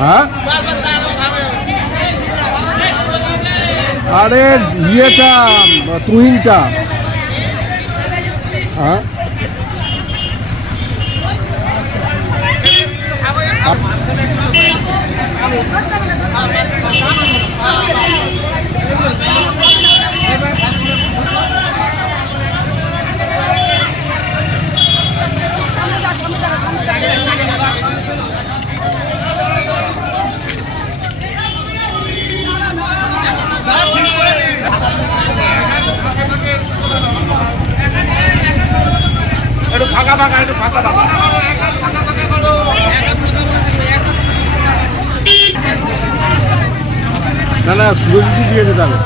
হ্যাঁ? আরে ইয়েটা তুহিনটা। হ্যাঁ? ফাঁকা ফাঁকা একটু ফাঁকা ফাঁকা না না সুরজিৎ দিয়েছে তাহলে।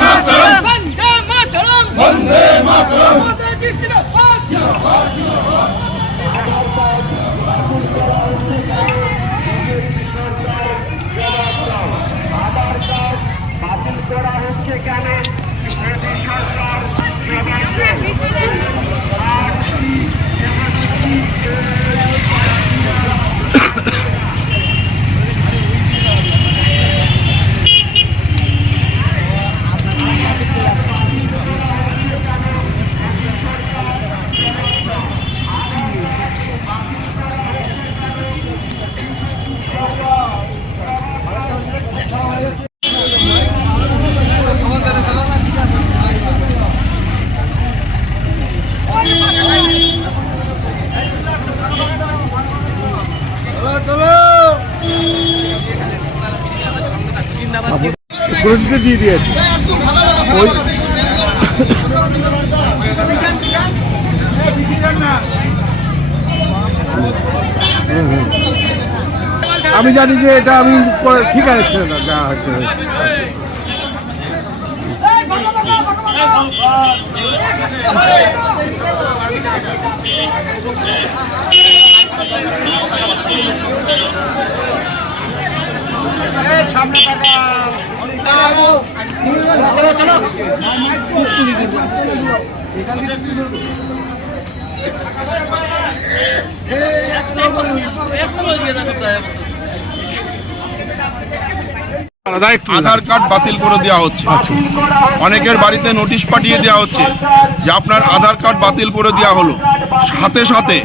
মাতরম। বন্দে মাতরম। সুরজিৎ দিয়ে দিয়েছে। আমি জানি যে এটা আমি ঠিক আছে, না, যা হচ্ছে। দাদা একটু আধার কার্ড বাতিল করে দেওয়া হচ্ছে। অনেকের বাড়িতে নোটিশ পাঠিয়ে দেওয়া হচ্ছে যে আপনার আধার কার্ড বাতিল করে দেওয়া হলো। সাথে সাথে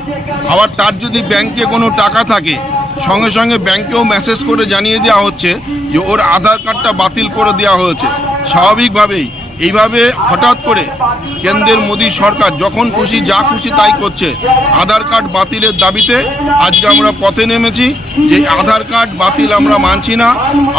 আবার তার যদি ব্যাংকে কোনো টাকা থাকে সঙ্গে সঙ্গে ব্যাংকেও মেসেজ করে জানিয়ে দেওয়া হচ্ছে যে ওর আধার কার্ডটা বাতিল করে দেওয়া হয়েছে। স্বাভাবিকভাবেই। এইভাবে হঠাৎ করে কেন্দ্রের মোদী সরকার যখন খুশি, যা খুশি তাই করছে। আধার কার্ড বাতিলের দাবিতে আজকে আমরা পথে নেমেছি। যে আধার কার্ড বাতিল আমরা মানছি না।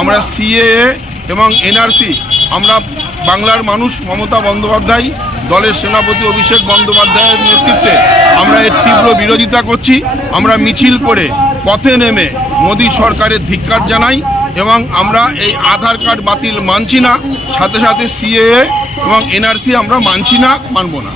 আমরা সিএএ এবং এনআরসি আমরা বাংলার মানুষ মমতা বন্দ্যোপাধ্যায়, দলের সেনাপতি অভিষেক বন্দ্যোপাধ্যায়ের নেতৃত্বে আমরা এর তীব্র বিরোধিতা করছি। আমরা মিছিল করে পথে নেমে মোদী সরকারের ধিক্কার জানাই এবং আমরা এই আধার কার্ড বাতিল মানছি না, সাথে সাথে সিএএ এবং এনআরসি আমরা মানছি না, মানব না।